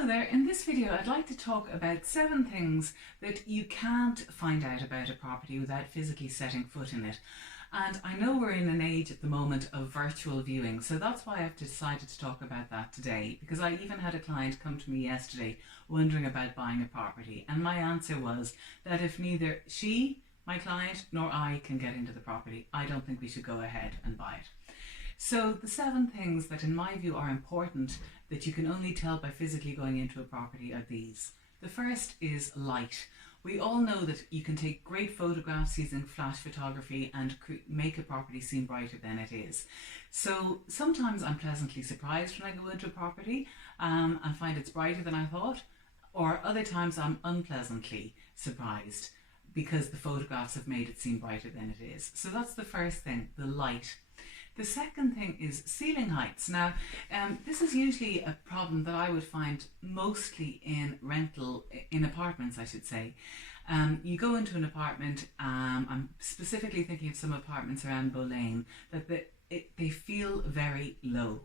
Hello there, in this video I'd like to talk about 7 things that you can't find out about a property without physically setting foot in it. And I know we're in an age at the moment of virtual viewing, so that's why I've decided to talk about that today, because I even had a client come to me yesterday wondering about buying a property, and my answer was that if neither she, my client, nor I can get into the property, I don't think we should go ahead and buy it. So the 7 things that in my view are important that you can only tell by physically going into a property are these. The first is light. We all know that you can take great photographs using flash photography and make a property seem brighter than it is. So sometimes I'm pleasantly surprised when I go into a property and find it's brighter than I thought, or other times I'm unpleasantly surprised because the photographs have made it seem brighter than it is. So that's the first thing, the light. The second thing is ceiling heights. Now, this is usually a problem that I would find mostly in apartments, I should say. You go into an apartment, I'm specifically thinking of some apartments around Bow Lane, that they feel very low.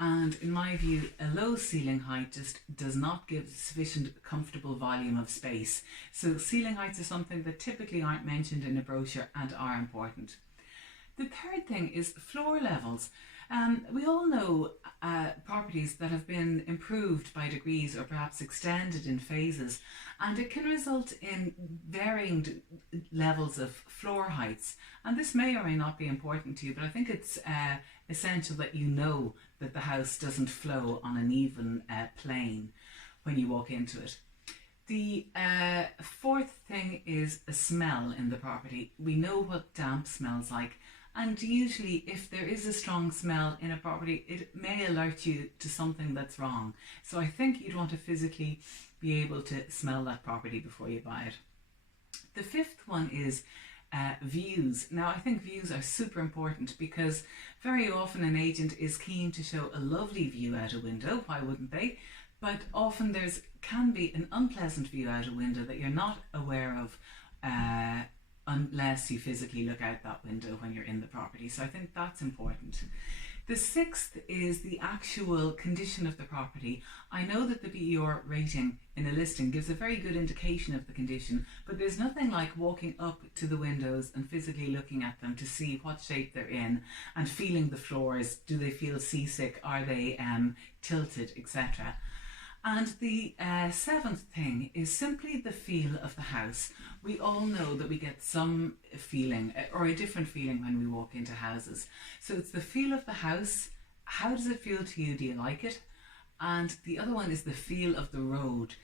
And in my view, a low ceiling height just does not give sufficient comfortable volume of space. So ceiling heights are something that typically aren't mentioned in a brochure and are important. The third thing is floor levels. We all know properties that have been improved by degrees or perhaps extended in phases, and it can result in varying levels of floor heights. And this may or may not be important to you, but I think it's essential that you know that the house doesn't flow on an even plane when you walk into it. The fourth thing is a smell in the property. We know what damp smells like. And usually if there is a strong smell in a property, it may alert you to something that's wrong. So I think you'd want to physically be able to smell that property before you buy it. The fifth one is views. Now I think views are super important because very often an agent is keen to show a lovely view out a window, why wouldn't they? But often can be an unpleasant view out a window that you're not aware of unless you physically look out that window when you're in the property. So I think that's important. The sixth is the actual condition of the property. I know that the BER rating in a listing gives a very good indication of the condition, but there's nothing like walking up to the windows and physically looking at them to see what shape they're in and feeling the floors. Do they feel seasick? Are they tilted, etc.? And the seventh thing is simply the feel of the house. We all know that we get some feeling or a different feeling when we walk into houses. So it's the feel of the house. How does it feel to you? Do you like it? And the other one is the feel of the road.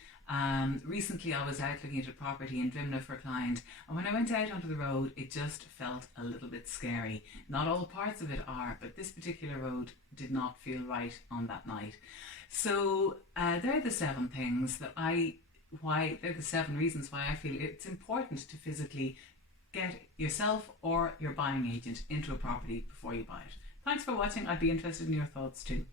Recently I was out looking at a property in Drimnagh for a client, and when I went out onto the road it just felt a little bit scary. Not all parts of it are, but this particular road did not feel right on that night. So they're the 7 things that they're the 7 reasons why I feel it's important to physically get yourself or your buying agent into a property before you buy it. Thanks for watching. I'd be interested in your thoughts too.